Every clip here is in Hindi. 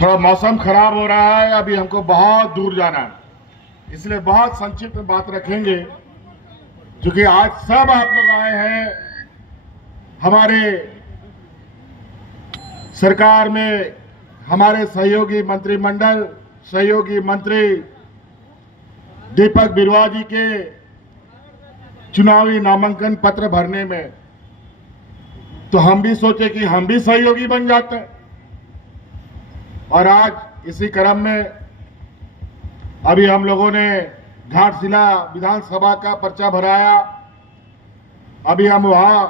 थोड़ा मौसम खराब हो रहा है, अभी हमको बहुत दूर जाना है, इसलिए बहुत संक्षिप्त में बात रखेंगे। क्योंकि आज सब आप लोग आए हैं हमारे सरकार में, हमारे सहयोगी मंत्रिमंडल, सहयोगी मंत्री दीपक बिरुआ जी के चुनावी नामांकन पत्र भरने में, तो हम भी सोचे कि हम भी सहयोगी बन जाते हैं। और आज इसी क्रम में अभी हम लोगों ने घाटशिला विधानसभा का पर्चा भराया। अभी हम वहां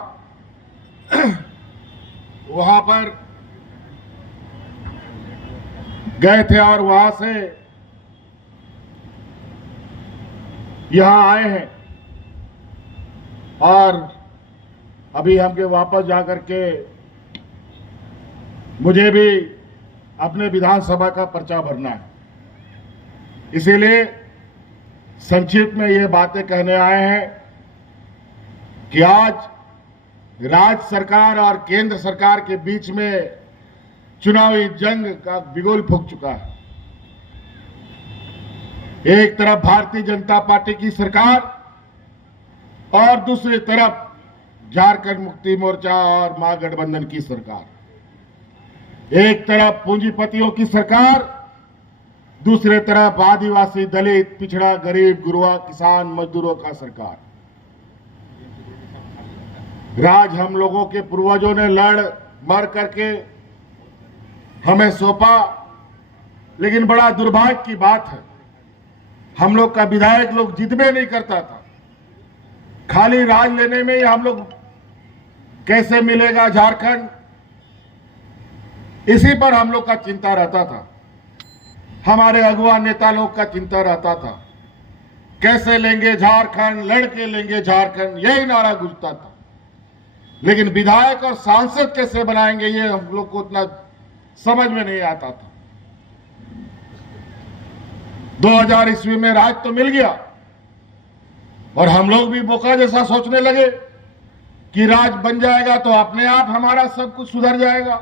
पर गए थे और वहां से यहां आए हैं, और अभी हमके वापस जाकर के मुझे भी अपने विधानसभा का पर्चा भरना है। इसीलिए संक्षिप्त में ये बातें कहने आए हैं कि आज राज्य सरकार और केंद्र सरकार के बीच में चुनावी जंग का बिगुल फूंक चुका है। एक तरफ भारतीय जनता पार्टी की सरकार और दूसरी तरफ झारखंड मुक्ति मोर्चा और महागठबंधन की सरकार। एक तरफ पूंजीपतियों की सरकार, दूसरे तरफ आदिवासी, दलित, पिछड़ा, गरीब, गुरुआ, किसान, मजदूरों का सरकार। राज हम लोगों के पूर्वजों ने लड़ मर करके हमें सौंपा, लेकिन बड़ा दुर्भाग्य की बात है, हम लोग का विधायक लोग जिद में नहीं करता था। खाली राज लेने में ही हम लोग कैसे मिलेगा झारखंड, इसी पर हम लोग का चिंता रहता था। हमारे अगुआ नेता लोग का चिंता रहता था, कैसे लेंगे झारखंड, लड़के लेंगे झारखंड, यही नारा गूंजता था। लेकिन विधायक और सांसद कैसे बनाएंगे, ये हम लोग को उतना समझ में नहीं आता था। 2000 ईस्वी में राज तो मिल गया और हम लोग भी बोका जैसा सोचने लगे कि राज बन जाएगा तो अपने आप हमारा सब कुछ सुधर जाएगा,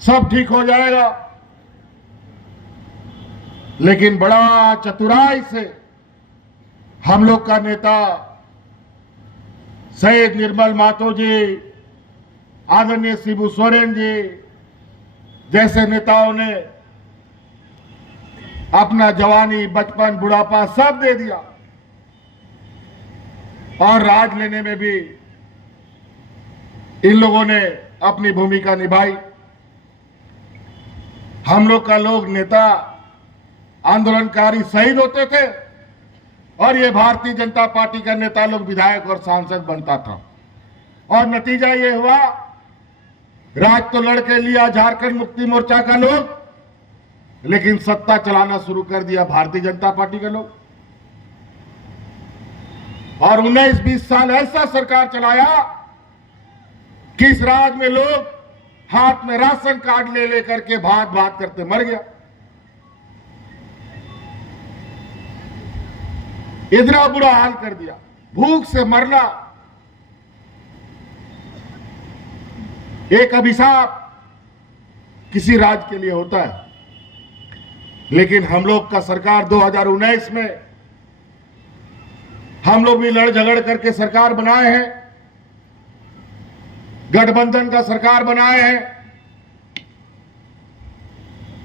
सब ठीक हो जाएगा। लेकिन बड़ा चतुराई से हम लोग का नेता शहीद निर्मल महतो जी, आदरणीय शिबू सोरेन जी जैसे नेताओं ने अपना जवानी, बचपन, बुढ़ापा सब दे दिया और राज लेने में भी इन लोगों ने अपनी भूमिका निभाई। हम लोग का लोग नेता आंदोलनकारी शहीद होते थे और ये भारतीय जनता पार्टी का नेता लोग विधायक और सांसद बनता था, और नतीजा ये हुआ, राज तो लड़के लिया झारखंड मुक्ति मोर्चा का लोग, लेकिन सत्ता चलाना शुरू कर दिया भारतीय जनता पार्टी के लोग। और 19-20 साल ऐसा सरकार चलाया कि इस राज में लोग हाथ में राशन कार्ड ले लेकर के भात भात करते मर गया। इतना बुरा हाल कर दिया, भूख से मरना एक अभिशाप किसी राज्य के लिए होता है। लेकिन हम लोग का सरकार 2019 में हम लोग भी लड़ झगड़ करके सरकार बनाए हैं, गठबंधन का सरकार बनाए हैं,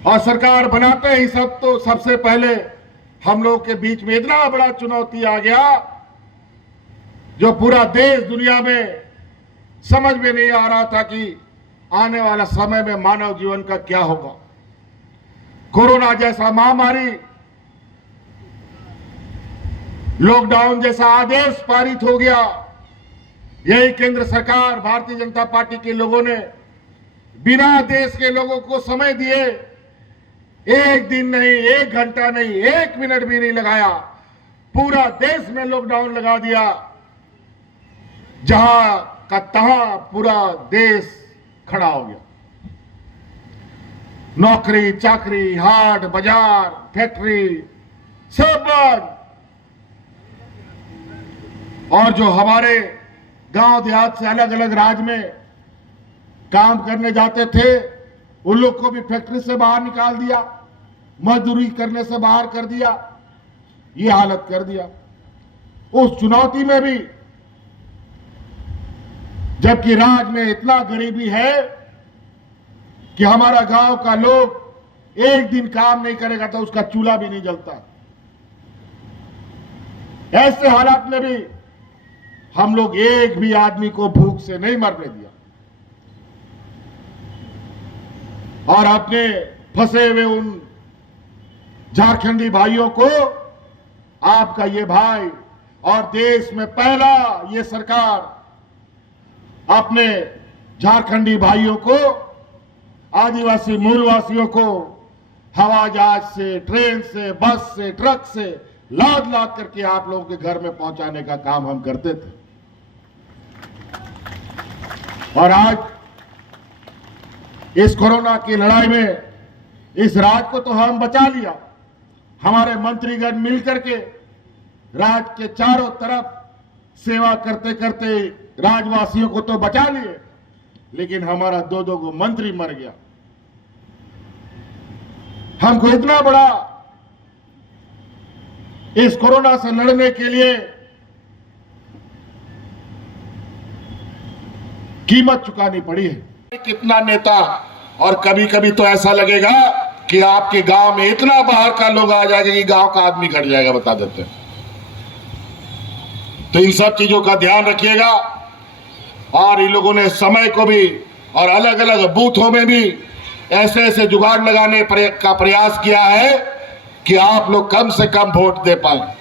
और सरकार बनाते ही सबसे पहले हम लोग के बीच में इतना बड़ा चुनौती आ गया जो पूरा देश दुनिया में समझ में नहीं आ रहा था कि आने वाला समय में मानव जीवन का क्या होगा। कोरोना जैसा महामारी, लॉकडाउन जैसा आदेश पारित हो गया। यही केंद्र सरकार, भारतीय जनता पार्टी के लोगों ने बिना देश के लोगों को समय दिए, एक दिन नहीं, एक घंटा नहीं, एक मिनट भी नहीं लगाया, पूरा देश में लॉकडाउन लगा दिया। जहां का तहां पूरा देश खड़ा हो गया। नौकरी चाकरी, हाट बाजार, फैक्ट्री सब बंद। और जो हमारे गांव देहात से अलग अलग राज्य में काम करने जाते थे, उन लोग को भी फैक्ट्री से बाहर निकाल दिया, मजदूरी करने से बाहर कर दिया, ये हालत कर दिया। उस चुनौती में भी, जबकि राज्य में इतना गरीबी है कि हमारा गांव का लोग एक दिन काम नहीं करेगा तो उसका चूल्हा भी नहीं जलता, ऐसे हालात में भी हम लोग एक भी आदमी को भूख से नहीं मरने दिया और अपने फंसे हुए उन झारखंडी भाइयों को, आपका ये भाई और देश में पहला ये सरकार अपने झारखंडी भाइयों को, आदिवासी मूलवासियों को हवा जहाज से, ट्रेन से, बस से, ट्रक से लाद लाद करके आप लोगों के घर में पहुंचाने का काम हम करते थे। और आज इस कोरोना की लड़ाई में इस राज्य को तो हम बचा लिया, हमारे मंत्रीगण मिलकर के राज्य के चारों तरफ सेवा करते करते राज्यवासियों को तो बचा लिए, लेकिन हमारा दो गो मंत्री मर गया। हमको इतना बड़ा इस कोरोना से लड़ने के लिए कीमत चुकानी पड़ी है। कितना नेता, और कभी कभी तो ऐसा लगेगा कि आपके गांव में इतना बाहर का लोग आ जाएगा कि गांव का आदमी घट जाएगा, बता देते हैं। तो इन सब चीजों का ध्यान रखिएगा। और इन लोगों ने समय को भी और अलग अलग बूथों में भी ऐसे ऐसे जुगाड़ लगाने का प्रयास किया है कि आप लोग कम से कम वोट दे पाए।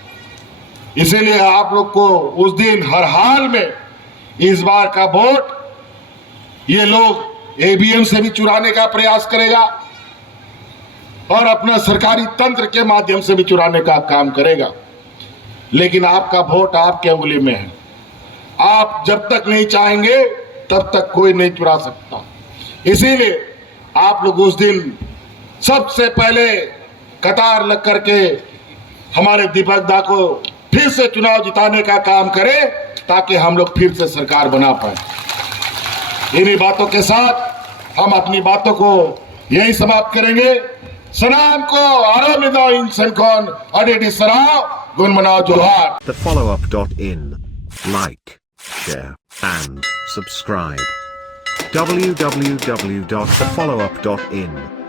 इसीलिए आप लोग को उस दिन हर हाल में इस बार का वोट ये लोग ईवीएम से भी चुराने का प्रयास करेगा और अपना सरकारी तंत्र के माध्यम से भी चुराने का काम करेगा। लेकिन आपका वोट आपके उंगली में है। आप जब तक नहीं चाहेंगे तब तक कोई नहीं चुरा सकता। इसीलिए आप लोग उस दिन सबसे पहले कतार लग करके हमारे दीपक दा को फिर से चुनाव जिताने का काम करें, ताकि हम लोग फिर से सरकार बना पाए। इन्हीं बातों के साथ हम अपनी बातों को यही समाप्त करेंगे। सलाम को आरामिदा इंसनकॉन अडेडी सराव गुन मनाओ जोहार। TheFollowUp.in. Like, share, and subscribe. www.thefollowup.in